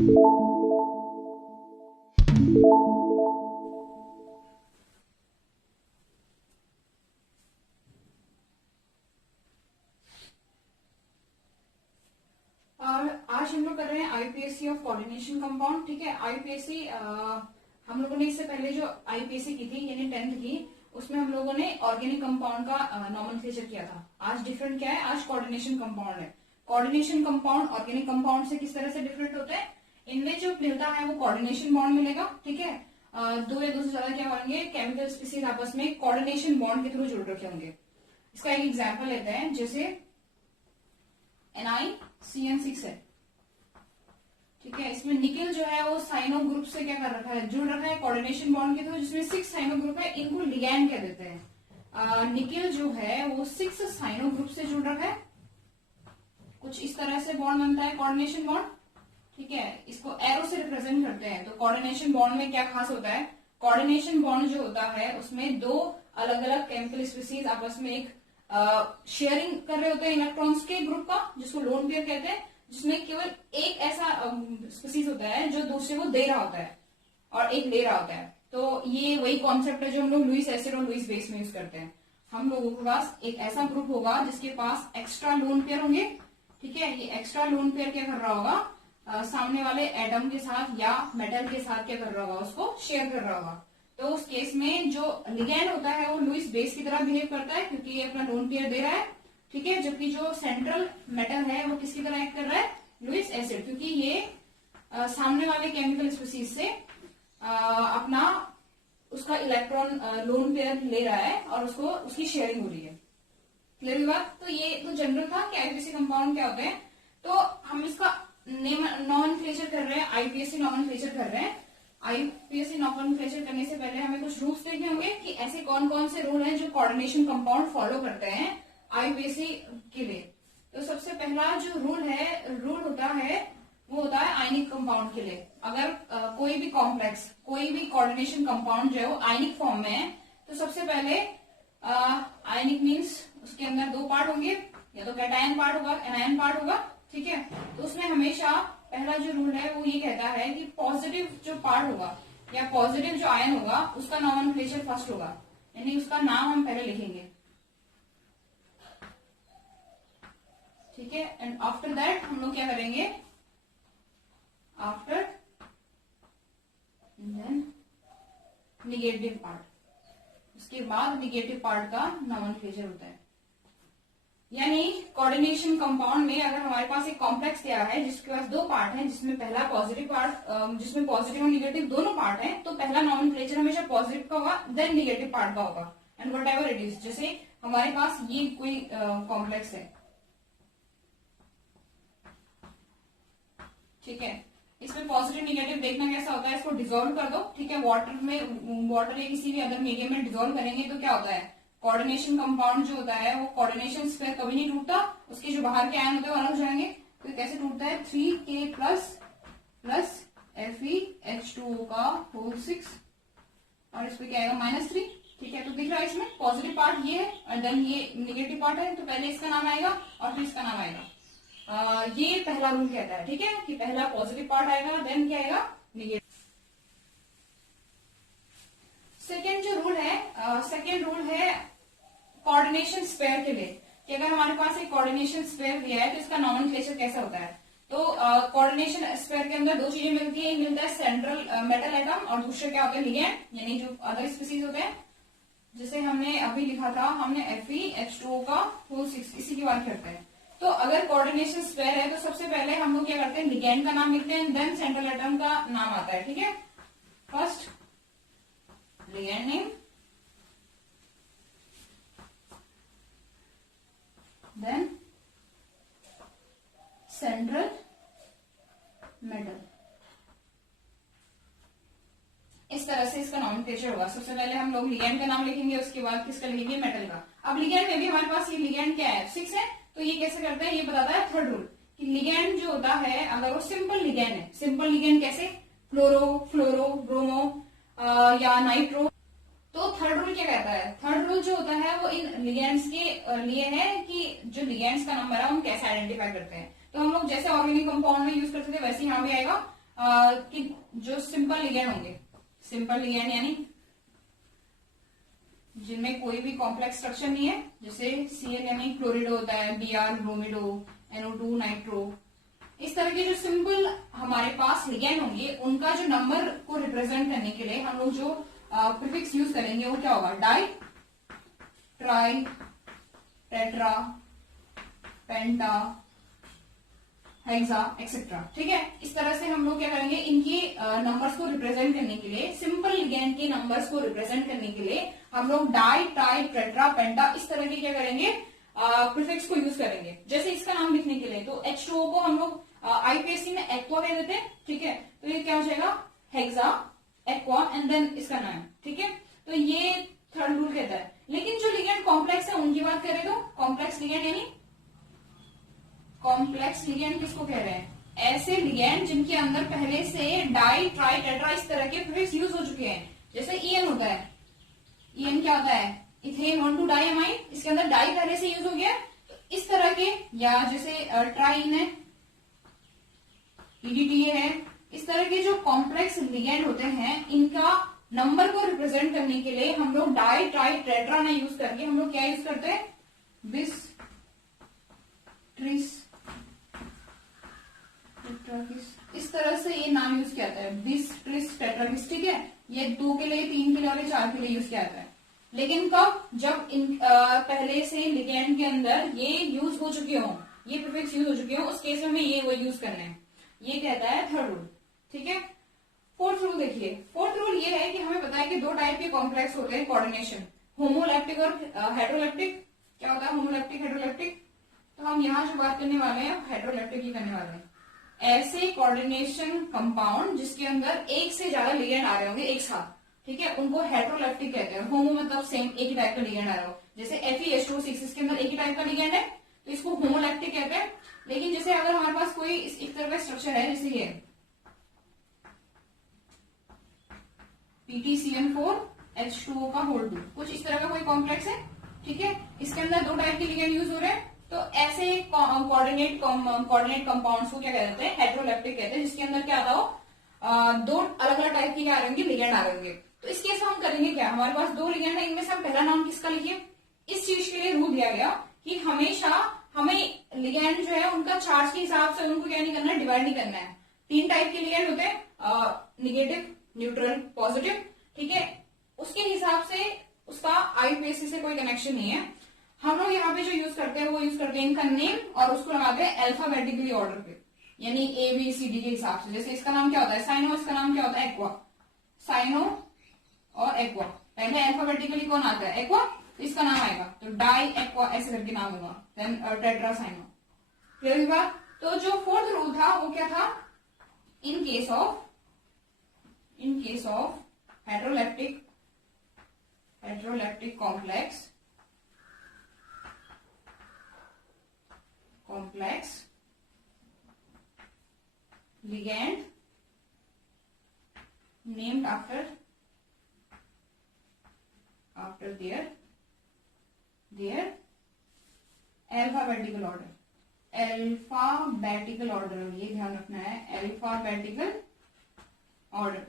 और आज हम लोग कर रहे हैं आईपीएससी ऑफ कोऑर्डिनेशन कंपाउंड। ठीक है, आईपीएससी हम लोगों ने इससे पहले जो आईपीएससी की थी यानी 10th की, उसमें हम लोगों ने ऑर्गेनिक कंपाउंड का नॉमेनक्लेचर किया था। आज डिफरेंट क्या है, आज कोऑर्डिनेशन कंपाउंड है। कोऑर्डिनेशन कंपाउंड ऑर्गेनिक कंपाउंड से किस तरह से डिफरेंट होते हैं, इनमें जो मिलता है वो कोऑर्डिनेशन बॉन्ड मिलेगा। ठीक है, दो या दो से ज्यादा क्या होंगे, केमिकल स्पीसीज आपस में कोऑर्डिनेशन बॉन्ड के थ्रू जुड़ रखे होंगे। इसका एक एग्जाम्पल लेते हैं, जैसे NiCN6 है। ठीक है, इसमें निकेल जो है वो साइनो ग्रुप से क्या कर रखा है, जुड़ रखा है कोऑर्डिनेशन बॉन्ड के थ्रू, जिसमें 6 साइनो ग्रुप है, इनको लिगैंड कह देते हैं। निकेल जो है वो 6 साइनो ग्रुप से जुड़ रखा है, कुछ इस तरह से बॉन्ड बनता है कोऑर्डिनेशन बॉन्ड। ठीक है, इसको एरो से रिप्रेजेंट करते हैं। तो कोऑर्डिनेशन बॉन्ड में क्या खास होता है, कोऑर्डिनेशन बॉन्ड जो होता है उसमें दो अलग अलग केमिकल स्पीसीज आपस में एक शेयरिंग कर रहे होते हैं इलेक्ट्रॉन्स के ग्रुप का, जिसको लोन पेयर कहते हैं, जिसमें केवल एक ऐसा स्पीसीज होता है जो दूसरे को दे रहा होता है और एक ले रहा होता है। तो ये वही कॉन्सेप्ट है जो हम लोग लुईस एसिड और लुईस बेस में यूज करते हैं। हम लोगों के पास एक ऐसा ग्रुप होगा जिसके पास एक्स्ट्रा लोन पेयर होंगे। ठीक है, ये एक्स्ट्रा लोन पेयर क्या कर रहा होगा, सामने वाले एटम के साथ या मेटल के साथ क्या कर रहा होगा, उसको शेयर कर रहा होगा। तो उस केस में जो लिगैंड होता है वो लुईस बेस की तरह बिहेव करता है, क्योंकि ये अपना लोन पेयर दे रहा है। ठीक है, जबकि जो सेंट्रल मेटल है वो किसकी तरह एक्ट कर रहा है, लुईस एसिड, क्योंकि ये सामने वाले केमिकल स्पीसीज से अपना उसका इलेक्ट्रॉन लोन पेयर ले रहा है और उसको उसकी शेयरिंग हो रही है। क्लियर हुई बात। तो ये तो जनरल था कि आईपीएससी कंपाउंड क्या होते हैं। तो हम इसका नॉमेनक्लेचर कर रहे हैं, आईपीएससी नॉमेनक्लेचर कर रहे हैं। आईपीएससी नॉमेनक्लेचर करने से पहले हमें कुछ रूल्स देखने होंगे कि ऐसे कौन कौन से रूल हैं जो कोऑर्डिनेशन कंपाउंड फॉलो करते हैं आईपीएससी के लिए। तो सबसे पहला जो रूल होता है वो होता है आयनिक कंपाउंड के लिए। अगर कोई भी कॉम्प्लेक्स, कोई भी कोऑर्डिनेशन कंपाउंड जो है वो आयनिक फॉर्म में है, तो सबसे पहले आयनिक मीन्स उसके अंदर दो पार्ट होंगे, या तो कैटायन पार्ट होगा, एनायन पार्ट होगा। ठीक है, तो उसमें हमेशा पहला जो रूल है वो ये कहता है कि पॉजिटिव जो पार्ट होगा या पॉजिटिव जो आयन होगा उसका नॉमेनक्लेचर फर्स्ट होगा, यानी उसका नाम हम पहले लिखेंगे। ठीक है, एंड आफ्टर दैट हम लोग क्या करेंगे, आफ्टर देन निगेटिव पार्ट, उसके बाद निगेटिव पार्ट का नॉमेनक्लेचर होता है। यानी कोऑर्डिनेशन कंपाउंड में अगर हमारे पास एक कॉम्प्लेक्स दिया है जिसके पास दो पार्ट हैं, जिसमें पहला पॉजिटिव पार्ट, जिसमें पॉजिटिव और निगेटिव दोनों पार्ट हैं, तो पहला नॉमेनक्लेचर हमेशा पॉजिटिव का होगा, देन निगेटिव पार्ट का होगा, एंड व्हाटएवर इट इज। जैसे हमारे पास ये कोई कॉम्प्लेक्स है, ठीक है, इसमें पॉजिटिव निगेटिव देखना कैसा होता है, इसको डिसॉल्व कर दो। ठीक है, वाटर या किसी भी अदर मीडियम में डिसॉल्व करेंगे तो क्या होता है, कोऑर्डिनेशन कंपाउंड जो होता है वो कोऑर्डिनेशन स्क्वायर कभी नहीं टूटता, उसके जो बाहर के आयन होते हैं वो अलग हो जाएंगे। तो कैसे टूटता है, 3K प्लस FeH2O का होल 6 और इस पे क्या आएगा -3। ठीक है, तो दिख रहा है इसमें पॉजिटिव पार्ट ये है और देन ये निगेटिव पार्ट है, तो पहले इसका नाम आएगा और फिर इसका नाम आएगा। ये पहला रूल कहता है। ठीक है, कि पहला पॉजिटिव पार्ट आएगा, देन क्या आएगा, निगेटिव। सेकेंड जो रूल है, सेकेंड रूल है कोऑर्डिनेशन स्क्वायर के लिए, कि अगर हमारे पास एक कोऑर्डिनेशन स्क्वायर दिया है तो इसका नॉमेनक्लेचर कैसा होता है। तो कोऑर्डिनेशन स्क्वायर के अंदर दो चीजें मिलती है, एक मिलता है सेंट्रल मेटल एटम और दूसरे क्या होते हैं, लिगैंड, यानी जो अदर स्पीसीज होते हैं। जैसे हमने अभी लिखा था, हमने FeH2O का होल 6, इसी की बात करते हैं। तो अगर कोऑर्डिनेशन स्क्वायर है तो सबसे पहले हम लोग क्या करते हैं, लिगैंड का नाम लिखते हैं, देन सेंट्रल एटम का नाम आता है। ठीक है, first ligand name, then central metal. इस तरह से इसका नॉमेनक्लेचर होगा। सबसे पहले हम लोग लिगैंड का नाम लिखेंगे, उसके बाद किसका लिखेंगे, मेटल का। अब लिगैंड में भी हमारे पास ये लिगैंड क्या है, 6 है, तो ये कैसे करते हैं, ये बताता है थर्ड रूल, कि लिगैंड जो होता है अगर वो सिंपल लिगैंड है, सिंपल लिगैंड कैसे, फ्लोरो, ब्रोमो या नाइट्रो, तो थर्ड रूल क्या कहता है, थर्ड रूल जो होता है वो इन लिगेंड्स के लिए है कि जो लिगेंड्स का नंबर है हम कैसे आइडेंटिफाई करते हैं। तो हम लोग जैसे ऑर्गेनिक कंपाउंड में यूज करते थे वैसे यहाँ भी आएगा। कि जो सिंपल लिगेंड होंगे, सिंपल लिगेंड यानी जिनमें कोई भी कॉम्प्लेक्स स्ट्रक्चर नहीं है, जैसे Cl यानी क्लोरिडो होता है, Br ब्रोमिडो, NO2 नाइट्रो, इस तरह के जो सिंपल हमारे पास लिगेंड होंगे उनका जो नंबर को रिप्रेजेंट करने के लिए हम लोग जो प्रीफिक्स यूज करेंगे वो क्या होगा, डाई, ट्राई, टेट्रा, पेंटा, हेक्सा एक्सेट्रा। ठीक है, इस तरह से हम लोग क्या करेंगे, इनके नंबर्स को रिप्रेजेंट करने के लिए, सिंपल लिगेंड के नंबर्स को रिप्रेजेंट करने के लिए हम लोग डाई, ट्राई, टेट्रा, पेंटा इस तरह के क्या करेंगे, प्रीफिक्स को यूज करेंगे। जैसे इसका नाम लिखने के लिए तो H2O को हम लोग आईपीएससी में एक्वा कह देते हैं। ठीक है, तो ये क्या हो जाएगा, हेक्सा एक्वा एंड देन इसका नाम। ठीक है, तो ये थर्ड रूल कहता है। लेकिन जो लिगेंड कॉम्प्लेक्स है उनकी बात करें तो कॉम्प्लेक्स लिगेंड यानी कॉम्प्लेक्स लिगेंड किसको कह रहे हैं, ऐसे लिगेंड जिनके अंदर पहले से डाई, ट्राई, टेट्रा इस तरह के प्रीफिक्स यूज हो चुके हैं। जैसे EN होता है, EN क्या होता है, इथेन 1,2 डाइअमाइन, इसके अंदर डाई पहले से यूज हो गया। तो इस तरह के, या जैसे ट्राइन है, EDTA है, इस तरह के जो कॉम्प्लेक्स लिगेंड होते हैं इनका नंबर को रिप्रेजेंट करने के लिए हम लोग डाई, ट्राई, टेट्रा ना यूज करके हम लोग क्या यूज करते हैं, बिस, ट्रिस, टेट्राकिस, इस तरह से ये नाम यूज किया जाता है, बिस, ट्रिस, टेट्राकिस। ठीक है, ये 2 के लिए, 3 के लिए और 4 के लिए यूज किया जाता है। लेकिन कब, जब इन पहले से लिगेंड के अंदर ये यूज हो चुके हों, ये प्रीफिक्स यूज हो चुके हों, उस केस में हमें ये वो यूज करना है। ये कहता है थर्ड रूल। ठीक है, फोर्थ रूल देखिए। फोर्थ रूल ये है कि हमें पता है कि 2 टाइप के कॉम्प्लेक्स होते हैं कोऑर्डिनेशन, होमोलैप्टिक और हेटेरोलैप्टिक। क्या होता है होमोलैप्टिक, हेटेरोलैप्टिक? तो हम यहाँ जो बात करने वाले हैं हेटेरोलैप्टिक ही करने वाले हैं। ऐसे कोऑर्डिनेशन कंपाउंड जिसके अंदर एक से ज्यादा लिगेंड आ रहे होंगे एक साथ, ठीक है, उनको हेटेरोलैप्टिक कहते हैं। होमो मतलब सेम, एक ही टाइप का लिगेंड आ रहा हो, जैसे FeH2O6 इसके अंदर एक ही टाइप का लिगेंड है तो इसको होमोलैप्टिक कहते हैं। लेकिन जैसे अगर हमारे पास कोई इस तरह का स्ट्रक्चर है, जैसे ये PTCN4H2O का होल 2, कुछ इस तरह का कोई कॉम्प्लेक्स है। ठीक है, इसके अंदर 2 टाइप के लिगेंड यूज हो रहे हैं, तो ऐसे कोऑर्डिनेट कंपाउंड्स को क्या कहते हैं, हेटेरोलैप्टिक कहते हैं, जिसके अंदर क्या आता हो, 2 अलग अलग टाइप की क्या आ रहेंगे, लिगेंड आ रहेंगे। तो इस केस में हम करेंगे क्या, हमारे पास 2 लिगेंड है, इनमें से हम पहला नाम किसका लिखिए। इस चीज के लिए रूल दिया गया कि हमेशा हमें लिगेंड जो है उनका चार्ज के हिसाब से उनको क्या नहीं करना है, डिवाइड नहीं करना है। 3 टाइप के लिगेंड होते हैं, निगेटिव, न्यूट्रल, पॉजिटिव। ठीक है, उसके हिसाब से उसका आईपीएससी से कोई कनेक्शन नहीं है। हम लोग यहाँ पे जो यूज करते हैं वो यूज करते हैं इनका नेम और उसको लगाते हैं अल्फाबेटिकली ऑर्डर पे, यानी ABCD के हिसाब से। जैसे इसका नाम क्या होता है, साइनो, इसका नाम क्या होता है, एक्वा। साइनो और एक्वा, पहले अल्फाबेटिकली कौन आता है, एक्वा, तो इसका नाम आएगा, तो डाई एक्वा ऐसे करके नाम होगा, देन टेट्रा साइनो। क्लियर बात। तो जो फोर्थ रूल था वो क्या था, in case of heteroleptic complex ligand named after their alphabetical order, ये ध्यान रखना है, alphabetical order।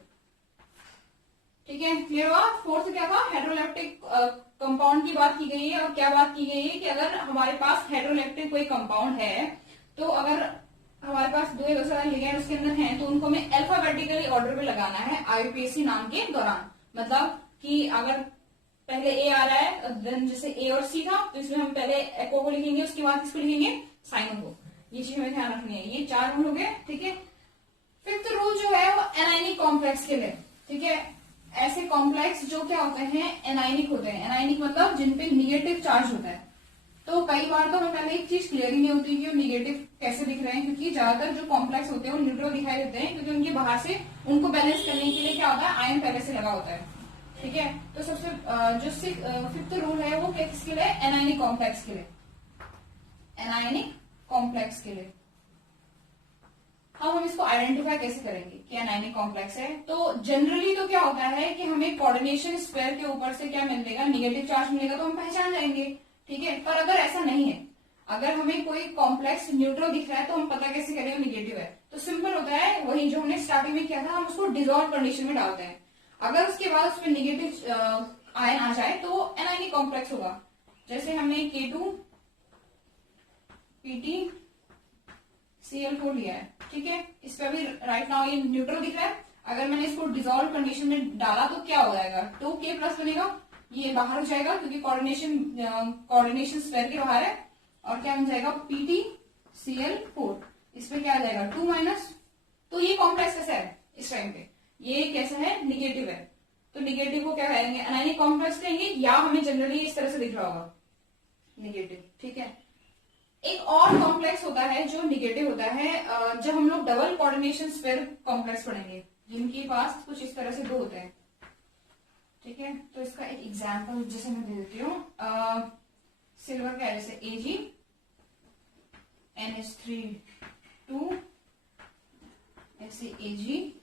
ठीक है, क्लियर हुआ। फोर्थ क्या था, हेटेरोलैप्टिक कंपाउंड की बात की गई है। और क्या बात की गई है कि अगर हमारे पास हेटेरोलैप्टिक कोई कंपाउंड है, तो अगर हमारे पास 2 या 2 लिगेंड उसके अंदर हैं, तो उनको हमें अल्फाबेटिकली ऑर्डर पे लगाना है आईपीएससी नाम के दौरान। मतलब कि अगर पहले A आ रहा है, देन जैसे A और C था, तो इसमें हम पहले एक्वा को लिखेंगे, उसके बाद किसको लिखेंगे, साइनो को। ये चीज हमें ध्यान रखनी है। ये 4 रूल हो गए। ठीक है, फिफ्थ रूल जो है वो एनायनिक कॉम्प्लेक्स के लिए। ठीक है, ऐसे कॉम्प्लेक्स जो क्या होते हैं, एनायनिक होते हैं। एनायनिक मतलब जिनपे निगेटिव चार्ज होता है। तो कई बार तो हमें पहले एक चीज क्लियर ही नहीं होती कि वो निगेटिव कैसे दिख रहे हैं, क्योंकि ज्यादातर जो कॉम्प्लेक्स होते हैं वो न्यूट्रल दिखाई देते हैं, क्योंकि उनके बाहर से उनको बैलेंस करने के लिए क्या होता है, आयन पहले से लगा होता है। ठीक है, तो सबसे जो फिफ्थ रूल है वो किसके लिए, एनायनिक कॉम्प्लेक्स के लिए। एनायनिक कॉम्प्लेक्स के लिए हम इसको आइडेंटिफाई कैसे करेंगे कि एनायनिक कॉम्प्लेक्स है। तो जनरली तो क्या होता है कि हमें कोऑर्डिनेशन स्क्वायर के ऊपर से क्या मिलेगा, निगेटिव चार्ज मिलेगा, तो हम पहचान जाएंगे। ठीक है, पर अगर ऐसा नहीं है, अगर हमें कोई कॉम्प्लेक्स न्यूट्रल दिख रहा है तो हम पता कैसे करेंगे निगेटिव है, तो सिंपल होता है वही जो हमने स्टार्टिंग में किया था, हम उसको डिसॉल्व कंडीशन में डालते हैं। अगर उसके बाद उसमें निगेटिव आयन आ जाए तो एनायनिक कॉम्प्लेक्स होगा। जैसे हमने K2 PT Cl4 लिया है, ठीक है, इस पे अभी राइट नाउ ये न्यूट्रल दिख रहा है। अगर मैंने इसको डिसॉल्व कंडीशन में डाला तो क्या हो जाएगा, 2K प्लस बनेगा, ये बाहर हो जाएगा क्योंकि कोऑर्डिनेशन स्फीयर के बाहर है, और क्या बन जाएगा PtCl4, इस पे क्या आ जाएगा 2 माइनस। तो ये कॉम्प्लेक्स कैसा है इस टाइम पे, ये कैसा है निगेटिव है, तो निगेटिव को क्या कहेंगे एनायनिक कॉम्प्लेक्स कहेंगे, या हमें जनरली इस तरह से दिख रहा होगा निगेटिव, ठीक है। एक और कॉम्प्लेक्स होता है जो निगेटिव होता है, जब हम लोग डबल कोऑर्डिनेशन स्फीयर कॉम्प्लेक्स पढ़ेंगे, जिनके पास कुछ इस तरह से दो होते हैं, ठीक है। तो इसका एक एग्जांपल जैसे मैं दे देती हूँ, सिल्वर का है जैसे Ag NH3 ऐसे Ag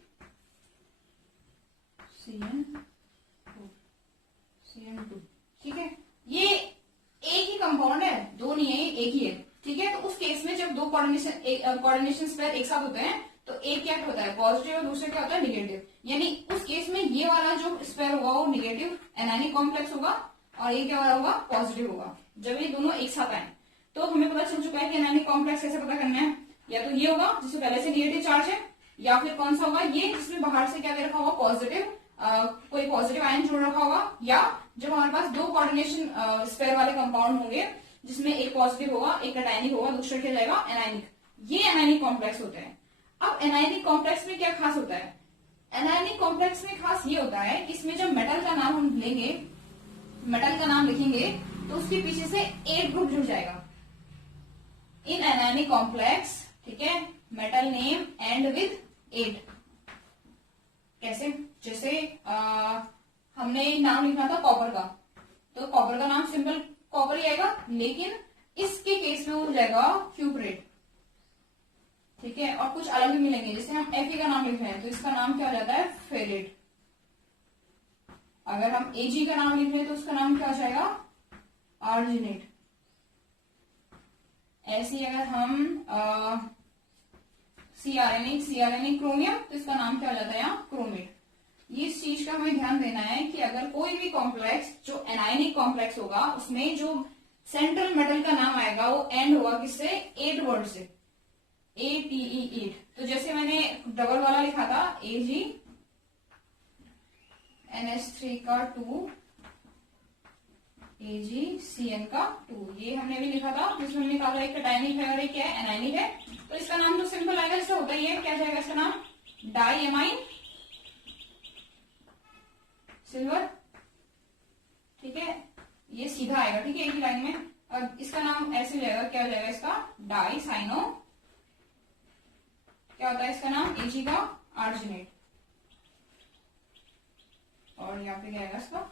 CN2, ठीक है। ये एक ही कंपाउंड है, दो नहीं है, एक ही है, ठीक है। तो उस केस में जब दो कोऑर्डिनेशन स्फीयर एक साथ होते हैं तो एक क्या होता है पॉजिटिव और दूसरे क्या होता है निगेटिव, यानी उस केस में ये वाला जो स्फीयर होगा वो निगेटिव एनायनिक कॉम्प्लेक्स होगा, और ये क्या वाला होगा पॉजिटिव होगा। जब ये दोनों एक साथ आए तो हमें पता चल चुका है कि एनायनिक कॉम्प्लेक्स कैसे पता करना है, या तो ये होगा जिसमें पहले से निगेटिव चार्ज है, या फिर कौन सा होगा ये जिसमें बाहर से क्या दे रखा होगा पॉजिटिव, कोई पॉजिटिव आयन जोड़ रखा होगा, या जब हमारे पास दो कोऑर्डिनेशन स्फीयर वाले कंपाउंड होंगे जिसमें एक पॉजिटिव होगा एक कैटायनिक होगा दूसरा क्या जाएगा एनायनिक, ये एनायनिक कॉम्प्लेक्स होते हैं। अब एनायनिक कॉम्प्लेक्स में क्या खास होता है, एनायनिक कॉम्प्लेक्स में खास ये होता है कि इसमें जब मेटल का नाम हम लेंगे, मेटल का नाम लिखेंगे तो उसके पीछे से 8 ग्रुप जुड़ जाएगा इन एनायनिक कॉम्प्लेक्स, ठीक है। मेटल नेम एंड विद 8, कैसे, जैसे हमने नाम लिखना था कॉपर का, तो कॉपर का नाम सिंपल कॉपर ही आएगा, लेकिन इसके केस में हो जाएगा क्यूपरेट, ठीक है। और कुछ अलग भी मिलेंगे, जैसे हम Fe का नाम लिख रहे हैं तो इसका नाम क्या हो जाता है फेरेट, अगर हम Ag का नाम लिख रहे हैं तो उसका नाम क्या हो जाएगा आर्जिनेट। ऐसे ही अगर हम CrNA क्रोमियम तो इसका नाम क्या हो जाता है यहाँ क्रोमेट। ये इस चीज का हमें ध्यान देना है कि अगर कोई भी कॉम्प्लेक्स जो एनायनिक कॉम्प्लेक्स होगा उसमें जो सेंट्रल मेटल का नाम आएगा वो एंड होगा किससे 8 वर्ड से, ATE8। तो जैसे मैंने डबल वाला लिखा था Ag NH3 का 2 AgCN का 2, ये हमने भी लिखा था जिसमें हमने कहा था एक कैटायनिक है और एक क्या है एनायनिक है, तो इसका नाम तो सिंपल आएगा, जैसे होता ही है, क्या जाएगा इसका नाम डाइएमाइन सिल्वर, ठीक है, ये सीधा आएगा, ठीक है, एक ही लाइन में। अब इसका नाम ऐसे जाएगा, क्या हो जाएगा इसका डाई साइनो, क्या होता है इसका नाम Ag का आर्जिनेट, और यहाँ पे क्या आएगा इसका,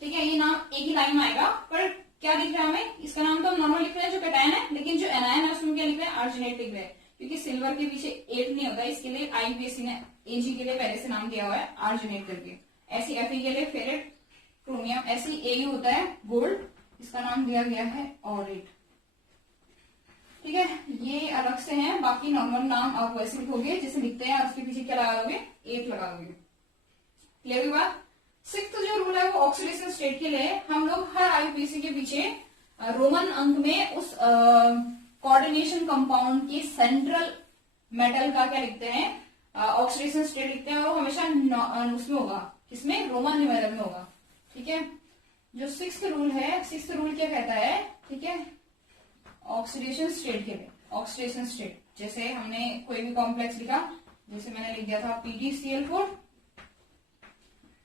ठीक है, ये नाम एक ही लाइन में आएगा, पर क्या दिख रहा है हमें, इसका नाम तो हम नॉर्मल लिख रहे हैं जो कैटायन है, लेकिन जो एनायन है उसमें क्या लिख रहे हैं आर्जिनेट लिख रहे हैं, क्योंकि सिल्वर के पीछे 8 नहीं होता, इसके लिए IUPAC ने Ag के लिए पहले से नाम दिया हुआ है आर्जिनेट करके। ऐसे Fe के लिए फेरेट क्रोमियम, ऐसे Au होता है गोल्ड, इसका नाम दिया गया है ऑरेट, ठीक है। ये अलग से हैं, बाकी नॉर्मल नाम आप वैसे लिखोगे जैसे लिखते हैं, उसके पीछे क्या लगा दोगे 8 लगा दोगे। क्लियर हुई बात। 6th जो रूल है वो ऑक्सीडेशन स्टेट के लिए हम लोग हर IUPAC के पीछे रोमन अंक में उस कोऑर्डिनेशन कंपाउंड के सेंट्रल मेटल का क्या लिखते हैं ऑक्सीडेशन स्टेट लिखते हैं, और वो हमेशा उसमें होगा, इसमें रोमन न्यूमेरल में होगा, ठीक है। जो 6th रूल है, 6th रूल क्या कहता है, ठीक है, ऑक्सीडेशन स्टेट के लिए, ऑक्सीडेशन स्टेट जैसे हमने कोई भी कॉम्प्लेक्स लिखा, जैसे मैंने लिख दिया था PtCl4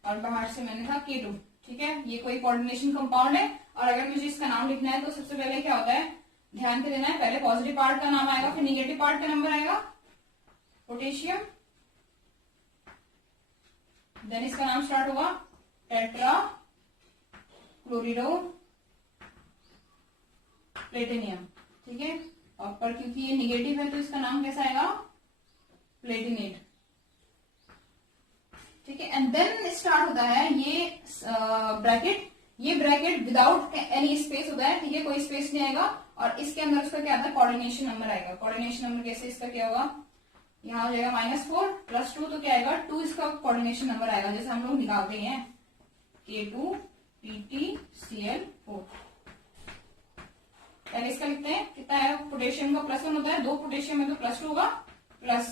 और बाहर से मैंने था K2, ठीक है, ये कोई कोऑर्डिनेशन कंपाउंड है, और अगर मुझे इसका नाम लिखना है तो सबसे पहले क्या होता है ध्यान से देना है, पहले पॉजिटिव पार्ट का नाम आएगा, फिर निगेटिव पार्ट का नंबर आएगा पोटेशियम, देन इसका नाम स्टार्ट होगा टेट्रा क्लोरिडो प्लेटिनियम, ठीक है, और पर क्योंकि ये निगेटिव है तो इसका नाम कैसा आएगा प्लेटिनेट, ठीक है। एंड देन स्टार्ट होता है ये ब्रैकेट, ये ब्रैकेट विदाउट एनी स्पेस होता है, ठीक है, कोई स्पेस नहीं आएगा, और इसके अंदर उसका क्या आता है, कोऑर्डिनेशन नंबर आएगा। कोऑर्डिनेशन नंबर कैसे, इसका क्या होगा, यहाँ हो जाएगा -4 + 2, तो क्या आएगा 2, इसका कोऑर्डिनेशन नंबर आएगा, जैसे हम लोग निकालते हैं K2PtCl4। पहले इसका लिखते हैं, कितना है, पोटेशियम का +1 होता है, 2 पोटेशियम है तो +2 होगा, प्लस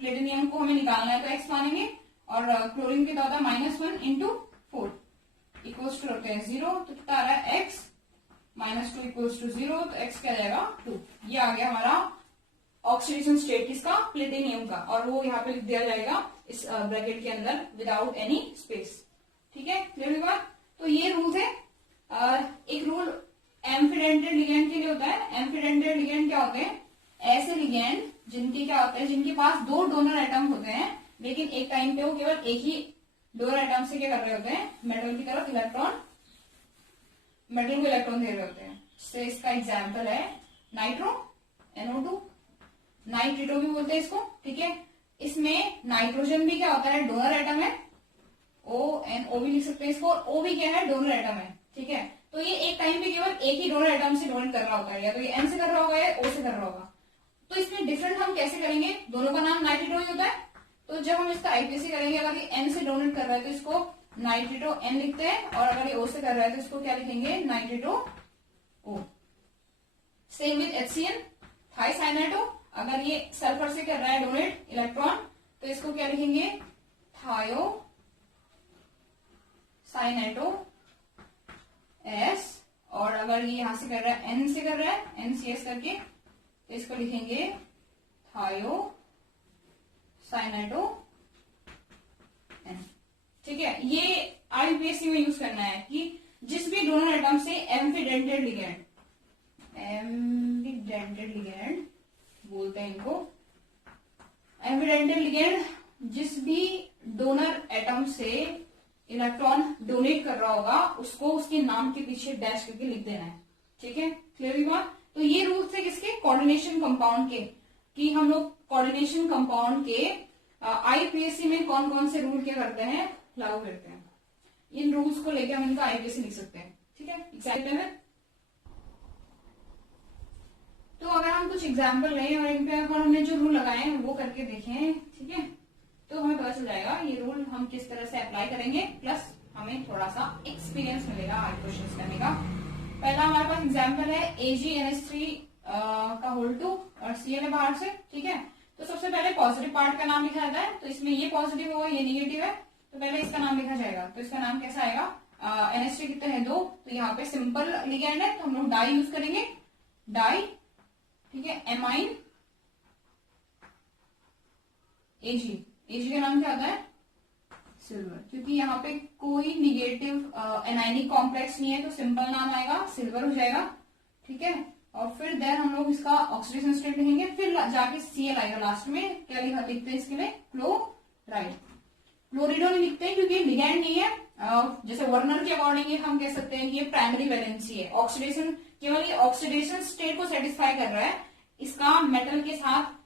प्लेटिनियम को हमें निकालना है तो x मानेंगे, और क्लोरीन कितना होता है -1 × 4 इक्वल्स टू होते हैं 0, तो कितना आ रहा है x -2 इक्वल्स टू 0, तो x क्या जाएगा 2। ये आ गया हमारा ऑक्सीडेशन स्टेट किसका, प्लेटिनियम का, और वो यहाँ पे लिख दिया जाएगा इस ब्रैकेट के अंदर विदाउट एनी स्पेस। ठीक है, क्लियर हुई बात। तो ये रूल है। एक रूल एम्फिडेंटेड लिगेंड के लिए होता है। एम्फिडेंटेड लिगेंड क्या होते हैं, ऐसे लिगेंड जिनकी क्या होता है, जिनके पास 2 डोनर एटम होते हैं, लेकिन एक टाइम पे वो केवल एक ही डोनर एटम से क्या कर रहे होते हैं, मेटल की तरफ इलेक्ट्रॉन, मेटल को इलेक्ट्रॉन दे रहे होते हैं। तो इसका एग्जाम्पल है नाइट्रो, NO2, नाइट्रिटो भी बोलते हैं इसको। ठीक है, इसमें नाइट्रोजन भी क्या होता है, डोनर एटम है, ONO भी लिख सकते हैं इसको, और O भी क्या है, डोनर एटम है। ठीक है, तो ये एक टाइम पे केवल एक ही डोनर एटम से डोनेट कर रहा होता है, या तो ये N से कर रहा होगा या O से कर रहा होगा। तो इसमें डिफरेंट हम कैसे करेंगे, दोनों का नाम नाइट्रिटो ही होता है, तो जब हम इसका आईपीसी करेंगे, अगर ये N से डोनेट कर रहा है तो इसको नाइट्रिटो N लिखते हैं, और अगर ये O से कर रहा है तो इसको क्या लिखेंगे, नाइट्रिटो O। सेम विद HCl, थाइसाइनाइटो, अगर ये सल्फर से कर रहा है डोनेट इलेक्ट्रॉन तो इसको क्या लिखेंगे, थायो साइनाइटो S, और अगर ये यहां से कर रहा है, N से कर रहा है, NCS करके, तो इसको लिखेंगे थायो साइनाइटो N। ठीक है, ये आईपीएससी में यूज करना है कि जिस भी डोनर एटम से एम्फिडेंटेड लिगेंड, एम्फिडेंटेड लिगेंड बोलते हैं इनको, एम्फिडेंटेड लिगेंड जिस भी डोनर एटम से इलेक्ट्रॉन डोनेट कर रहा होगा उसको उसके नाम के पीछे डैश करके लिख देना है। ठीक है, क्लियर हुई बात। तो ये रूल थे किसके, कोऑर्डिनेशन कंपाउंड के, कि हम लोग कोऑर्डिनेशन कंपाउंड के आईपीएससी में कौन कौन से रूल क्या करते हैं, लागू करते हैं। इन रूल्स को लेकर हम इनका आईपीएससी लिख सकते हैं। ठीक है, एग्जाम्पल है, तो अगर हम कुछ एग्जाम्पल लें और इन पे अगर हमने जो रूल लगाए हैं वो करके देखें, ठीक है, तो हमें पता चल जाएगा ये रूल हम किस तरह से अप्लाई करेंगे, प्लस हमें थोड़ा सा एक्सपीरियंस मिलेगा आज क्वेश्चन करने का। पहला हमारे पास एग्जाम्पल है AgNH3 का होल 2 और Cl है बाहर से। ठीक है, तो सबसे पहले पॉजिटिव पार्ट का नाम लिखा जाता है, तो इसमें ये पॉजिटिव होगा, ये निगेटिव है, तो पहले इसका नाम लिखा जाएगा। तो इसका नाम कैसा आएगा, NH3 कितने हैं 2, तो यहाँ पे सिंपल लिगेंड है तो हम लोग डाई यूज करेंगे, डाई। ठीक है, एमाइन Ag का नाम क्या होता है, सिल्वर, क्योंकि यहाँ पे कोई निगेटिव एनाइनिक कॉम्प्लेक्स नहीं है तो सिंपल नाम आएगा, सिल्वर हो जाएगा। ठीक है, और फिर देन हम लोग इसका ऑक्सीडेशन स्टेट लिखेंगे, फिर जाके Cl आएगा लास्ट में। क्या लिखते हैं इसके लिए, क्लोराइड। क्लोरिडो नहीं लिखते हैं क्योंकि लिगेंड नहीं है, जैसे वर्नर के अकॉर्डिंग हम कह सकते हैं कि ये प्राइमरी वैलेंसी है, ऑक्सीडेशन केवल ये ऑक्सीडेशन स्टेट को सेटिस्फाई कर रहा है, इसका मेटल के साथ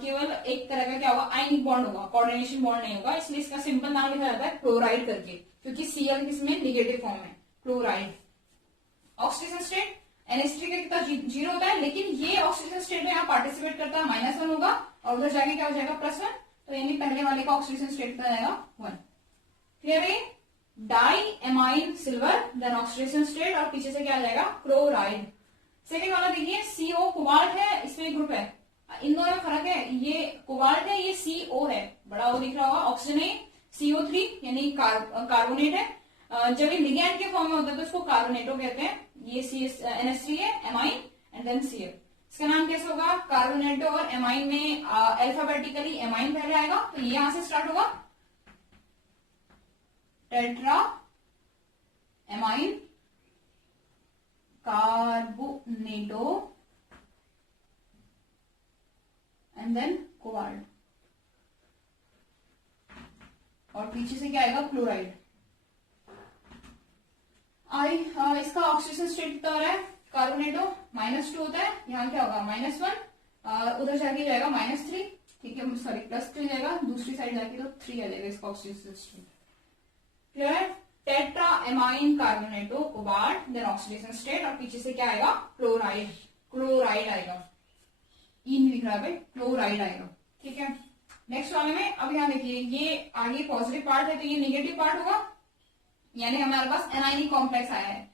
केवल एक तरह का क्या होगा, आयनिक बॉन्ड होगा, कोऑर्डिनेशन बॉन्ड नहीं होगा, इसलिए इसका सिंपल नाम लिखा जाता है क्लोराइड करके, क्योंकि Cl किसमें निगेटिव फॉर्म है, क्लोराइड। ऑक्सीडेशन स्टेट NH3 का कितना 0 होता है, लेकिन ये ऑक्सीडेशन स्टेट में यहाँ पार्टिसिपेट करता है -1 होगा, और उधर जाके क्या हो जाएगा +1, तो यानी पहले वाले का ऑक्सीडेशन स्टेट कितना जाएगा 1। क्लियर है, diamine silver, then oxidation state, और पीछे से क्या आ जाएगा, क्लोराइड। सेकेंड वाला देखिए CO कोबाल्ट है, इसमें ग्रुप है, इन दोनों में फर्क है, ये कोबाल्ट है, ये CO है, बड़ा O दिख रहा होगा, ऑक्सीजन है CO3 यानी कार्बोनेट है। जब ये लिगेंड के फॉर्म में होता है तो इसको कार्बोनेटो कहते हैं। ये NH3 है, एमाइन एंड देन Cl। इसका नाम कैसे होगा, कार्बोनेटो, और एमाइन में अल्फाबेटिकली एमाइन पहले आएगा, तो ये यहां से स्टार्ट होगा, tetra ammine carbonato and then cobalt, और पीछे से क्या आएगा, क्लोराइड। इसका ऑक्सीडेशन स्टेट कितना हो रहा है, कार्बोनेटो -2 होता है, यहाँ क्या होगा -1, उधर जाके जाएगा -3। ठीक है, सॉरी +3 जाएगा, दूसरी साइड जाके तो 3 आ जाएगा इसका ऑक्सीडेशन स्टेट। क्लियर है, tetra ammine carbonato cobalt, then oxidation state, और पीछे से क्या आएगा, क्लोराइड, क्लोराइड आएगा, इन लिख रहा है भाई, क्लोराइड आएगा, ठीक है। नेक्स्ट वाले में अब यहाँ देखिए, ये आगे पॉजिटिव पार्ट है तो ये नेगेटिव पार्ट होगा, यानी हमारे पास एनाइनिक कॉम्प्लेक्स आया है।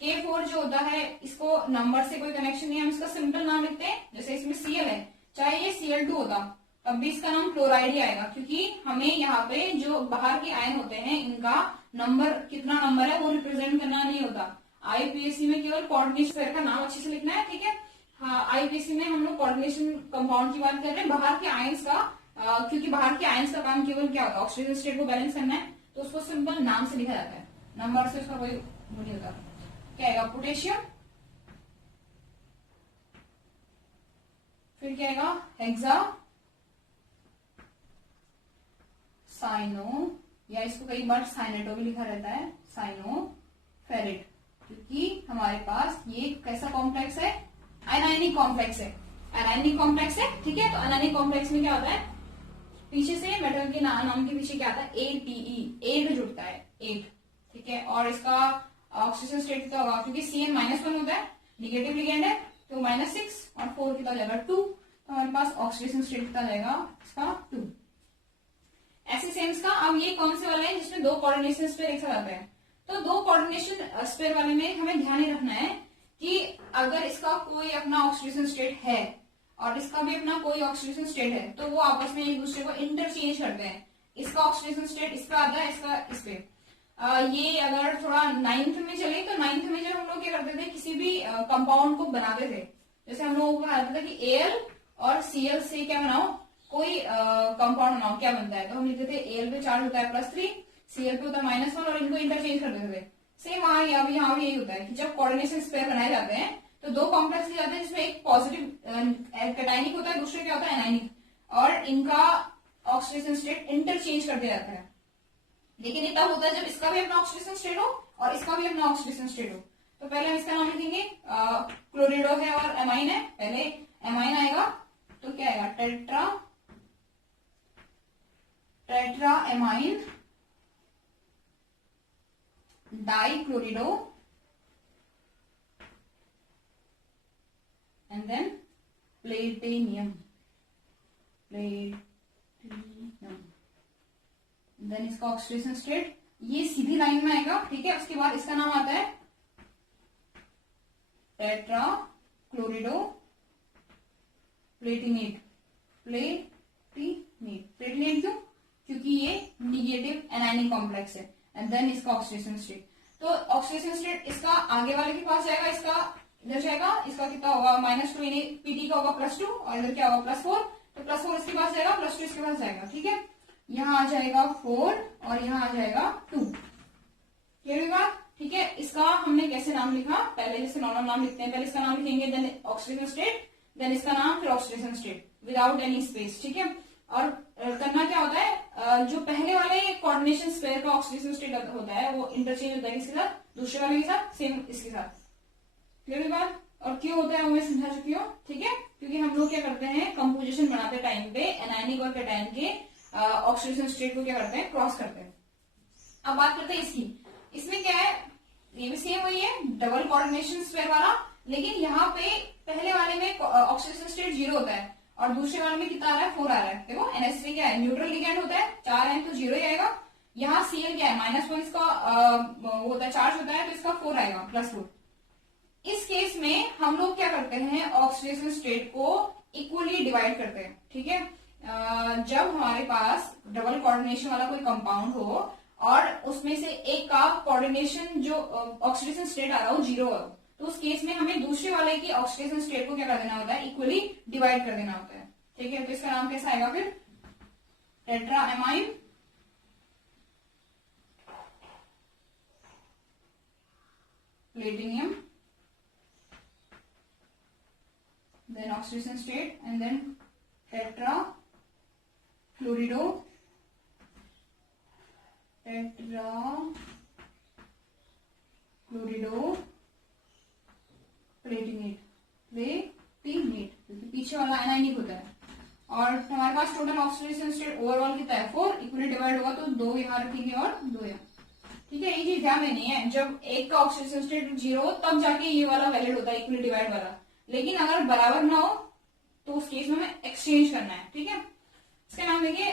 K4 जो होता है, इसको नंबर से कोई कनेक्शन नहीं है, हम इसका सिंपल नाम लिखते हैं, जैसे इसमें Cl है, चाहे ये Cl2 होता तब भी इसका नाम क्लोराइड ही आएगा, क्योंकि हमें यहाँ पे जो बाहर के आयन होते हैं इनका नंबर, कितना नंबर है वो रिप्रेजेंट करना नहीं होता। आईपीएससी में केवल कोऑर्डिनेशन पेयर का नाम अच्छे से लिखना है, ठीक है। हाँ, आईपीएससी में हम लोग कोऑर्डिनेशन कंपाउंड की बात कर रहे हैं, बाहर के आयंस का, क्योंकि बाहर के आयंस का काम केवल क्या होता है, ऑक्सीजन स्टेट को बैलेंस करना है, तो उसको सिंपल नाम से लिखा जाता है, नंबर से उसका कोई वो नहीं होता। क्या आएगा, पोटेशियम, फिर क्या आएगा, हेक्सा साइनो, या इसको कई बार साइनेटो भी लिखा रहता है, साइनो फेरिट, क्योंकि हमारे पास ये कैसा कॉम्प्लेक्स है, एनायनिक कॉम्प्लेक्स है, एनायनिक कॉम्प्लेक्स है, ठीक है। तो एनायनिक कॉम्प्लेक्स में क्या होता है, पीछे से मेटल के नाम के पीछे क्या आता है, ATE, एट जुड़ता है, एट, ठीक है। और इसका ऑक्सीजन स्टेट कितना होगा, क्योंकि CN-1 होता है, निगेटिव लिगेंड है, तो -6 और 4 कितना जाएगा, 2, तो हमारे पास ऑक्सीडेशन स्टेट कितना जाएगा, इसका 2। ऐसे सेम्स का, अब ये कौन से वाला है जिसमें दो कोऑर्डिनेशन स्पेयर एक साथ आते हैं, तो दो कोऑर्डिनेशन स्पेयर वाले में हमें ध्यान ही रखना है कि अगर इसका कोई अपना ऑक्सीडेशन स्टेट है और इसका भी अपना कोई ऑक्सीडेशन स्टेट है, तो वो आपस में एक दूसरे को इंटरचेंज करते हैं। इसका ऑक्सीडेशन स्टेट इस पे आता है, इसका इस पे। ये अगर थोड़ा 9th में चले, तो 9th में जब हम लोग क्या करते थे, किसी भी कंपाउंड को बनाते थे, जैसे हम लोगों को आता था कि Al और Cl से क्या बनाओ, कोई कंपाउंड बनाओ, क्या बनता है, तो हम लिखते थे Al पे चार्ज होता है +3, Cl पे होता है -1, और इनको इंटरचेंज कर देते थे। सेम यहाँ भी यही होता है कि जब कोऑर्डिनेशन स्पेयर बनाए जाते हैं तो दो कॉम्प्लेक्स ले जाते हैं, जिसमें एक पॉजिटिव कैटायनिक होता है, दूसरे क्या होता है, एनायनिक, और इनका ऑक्सीडेशन स्टेट इंटरचेंज कर दिया जाता है। लेकिन ये तब होता है जब इसका भी अपना ऑक्सीडेशन स्टेट हो और इसका भी अपना ऑक्सीडेशन स्टेट हो। तो पहले हम इसका नाम लिखेंगे, क्लोरिडो है और एमाइन है, पहले एमाइन आएगा, तो क्या आएगा, tetra amine डाइक्लोरिडो, and then platinum, then इसका ऑक्सीडेशन स्टेट ये सीधी लाइन में आएगा, ठीक है। उसके बाद इसका नाम आता है टेट्रा क्लोरिडो प्लेटिनेट, प्लेटिनेट क्यों, क्योंकि ये निगेटिव एनायनिक कॉम्प्लेक्स है, एंड देन इसका ऑक्सीडेशन स्टेट। तो ऑक्सीडेशन स्टेट इसका आगे वाले के पास जाएगा, इसका इधर जाएगा, इसका कितना होगा, -2, यानी पीटी का होगा +2, और इधर क्या होगा, +4, तो +4 इसके पास जाएगा, +2 इसके पास जाएगा, ठीक है। यहाँ आ जाएगा 4 और यहाँ आ जाएगा 2, क्लियर बात, ठीक है। इसका हमने कैसे नाम लिखा, पहले जैसे नॉर्मल नाम लिखते हैं, पहले इसका नाम लिखेंगे, देन ऑक्सीडेशन स्टेट, देन इसका नाम, फिर oxidation state, without any space, ठीक है। और करना क्या होता है, जो पहले वाले कोऑर्डिनेशन स्पेयर का ऑक्सीडेशन स्टेट होता है वो इंटरचेंज होता है किसके साथ, दूसरे वाले के साथ, सेम इसके साथ, क्लियर बात। और क्यों होता है वो मैं समझा चुकी हूँ, ठीक है, क्योंकि हम लोग क्या करते हैं, कंपोजिशन बनाते टाइम पे एनायनिक और कैटायन के ऑक्सीडेशन स्टेट को क्या करते हैं, क्रॉस करते हैं। अब बात करते हैं इसकी, इसमें क्या है, ये भी सेम वही है, डबल कोऑर्डिनेशन स्पेयर वाला, लेकिन यहाँ पे पहले वाले में ऑक्सीडेशन स्टेट 0 होता है और दूसरे वाले में कितना आ रहा है, 4 आ रहा है। देखो NH3 क्या है, न्यूट्रल लिगेंड होता है, 4 है तो 0 ही आएगा। यहाँ Cl क्या है, -1 इसका होता है, चार्ज होता है, तो इसका 4 आएगा, +4। इस केस में हम लोग क्या करते हैं, ऑक्सीडेशन स्टेट को इक्वली डिवाइड करते हैं, ठीक है। जब हमारे पास डबल कोऑर्डिनेशन वाला कोई कंपाउंड हो और उसमें से एक का कोऑर्डिनेशन जो ऑक्सीडेशन स्टेट आ रहा हो 0 हो, तो उस केस में हमें दूसरे वाले की ऑक्सीडेशन स्टेट को क्या कर देना होता है, इक्वली डिवाइड कर देना होता है, ठीक है। तो इसका नाम कैसा आएगा फिर, tetra amine platinum, then oxidation state, and then tetra chlorido Palatinate, क्योंकि पीछे वाला एनायनिक होता है। और हमारे पास टोटल ऑक्सीडेशन स्टेट ओवरऑल कितना है, 4, इक्वली डिवाइड होगा तो 2 यहाँ रखेंगे और 2 यहाँ, ठीक है, ये चीज ध्यान देनी है, जब एक का ऑक्सीडेशन स्टेट 0 हो तब जाके ये वाला वैलिड होता है, इक्वली डिवाइड वाला। लेकिन अगर बराबर ना हो तो उस केस में हमें एक्सचेंज करना है। ठीक है, इसका नाम देखिए।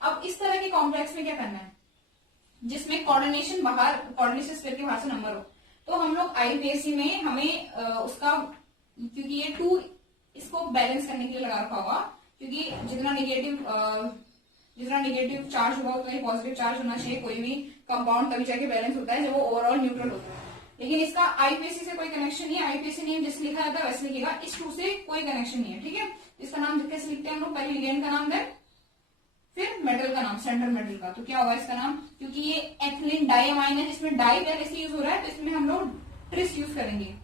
अब इस तरह के कॉम्प्लेक्स में क्या करना है, जिसमें कोऑर्डिनेशन कोऑर्डिनेशन स्फीयर के बाहर से नंबर हो, तो हम लोग आईपीएससी में हमें उसका, क्योंकि ये 2 इसको बैलेंस करने के लिए लगा रखा होगा, क्योंकि जितना नेगेटिव चार्ज होगा उतना ही पॉजिटिव चार्ज होना चाहिए कोई भी कंपाउंड, तभी जाके बैलेंस होता है जब वो ओवरऑल न्यूट्रल होता है। लेकिन इसका आईपीएससी से कोई कनेक्शन नहीं है, आईपीएससी नेम जैसे लिखा जाता है वैसे लिखेगा, इस 2 से कोई कनेक्शन नहीं है। ठीक है, इसका नाम कैसे लिखते हैं हम लोग, पहले लिगेंड का नाम दें फिर मेटल का नाम, सेंट्रल मेटल का। तो क्या होगा इसका नाम, क्योंकि ये एथिलीन डाइअमाइन है जिसमें डाई पहले से यूज हो रहा है, तो इसमें हम लोग ट्रिस यूज करेंगे,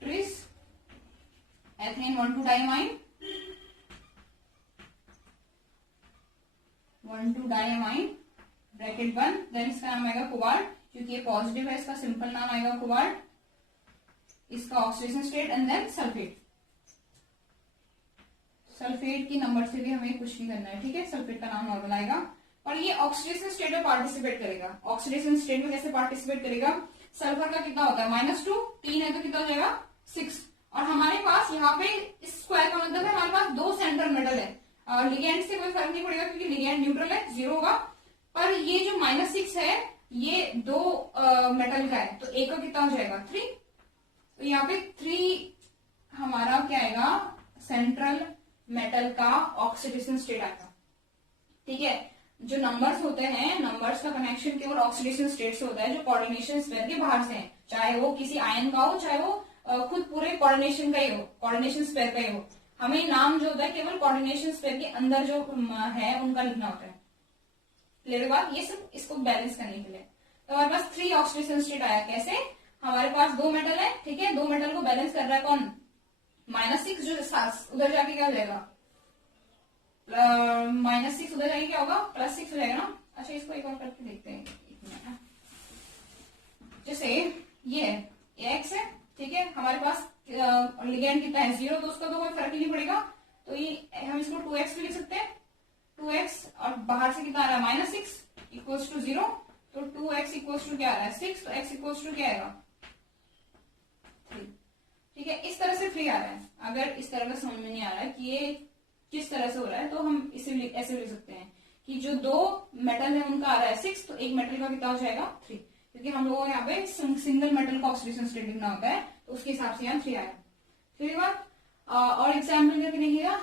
tris ethylene 1,2 diamine, 1,2 diamine bracket बंद, देन इसका नाम आएगा कोबाल्ट, क्योंकि ये पॉजिटिव है इसका सिंपल नाम आएगा कोबाल्ट, इसका oxidation state and then sulphate. Sulphate की नंबर से भी हमें कुछ नहीं करना है। ठीक है, सल्फेट का नाम नॉर्मल आएगा और ये ऑक्सीडेशन स्टेट में पार्टिसिपेट करेगा। ऑक्सीडेशन स्टेट में कैसे पार्टिसिपेट करेगा, सल्फर का कितना होता है -2, 3 है तो कितना हो जाएगा 6। और हमारे पास यहाँ पे इस स्क्वायर का मतलब है हमारे पास 2 सेंट्रल मेटल है, लिगेंड से कोई फर्क नहीं पड़ेगा क्योंकि लिगेंड न्यूट्रल है, 0 होगा। पर ये जो -6 है ये 2 मेटल का है, तो एक का कितना हो जाएगा 3, तो यहाँ पे 3 हमारा क्या आएगा, सेंट्रल मेटल का ऑक्सीडेशन स्टेट आएगा। ठीक है, जो नंबर्स होते हैं, नंबर्स का कनेक्शन केवल ऑक्सीडेशन स्टेट से होता है जो कोऑर्डिनेशन स्फीयर के बाहर से है, चाहे वो किसी आयन का हो, चाहे वो खुद पूरे कोऑर्डिनेशन का ही हो, कोऑर्डिनेशन स्फीयर का ही हो। हमें नाम जो होता है केवल कोऑर्डिनेशन स्फीयर के अंदर जो है उनका लिखना होता है। क्लियर बात, ये सब इसको बैलेंस करने के लिए। तो हमारे पास 3 ऑक्सीडेशन स्टेट आया, कैसे, हमारे पास 2 मेटल है। ठीक है, 2 मेटल को बैलेंस कर रहा है कौन, -6, जो उधर जाके क्या हो जाएगा, -6 उधर जाके क्या होगा, +6 हो जाएगा ना। अच्छा, इसको एक और करके देखते हैं, एक मिनट। जैसे ये एक्स है, ठीक है, हमारे पास लिगेंड कितना है 0, तो उसका तो कोई फर्क नहीं पड़ेगा, तो ये हम इसको 2x भी लिख सकते हैं, 2x, और बाहर से कितना आ रहा है -6 इक्वल्स टू 0, तो 2x इक्वल्स टू क्या आ रहा है 6, तो x इक्वल्स टू क्या आएगा 3। ठीक है, इस तरह से 3 आ रहा है। अगर इस तरह का समझ में नहीं आ रहा है कि ये किस तरह से हो रहा है, तो हम इसे ऐसे लिख सकते हैं कि जो 2 मेटल है उनका आ रहा है 6, तो एक मेटल का कितना हो जाएगा 3, क्योंकि हम लोगों को यहाँ पे सिंगल मेटल का ऑक्सीडेशन स्टेट लिखना होता है, तो उसके हिसाब से यहाँ 3 आया। फिर बात और एग्जाम्पल करके देखिएगा।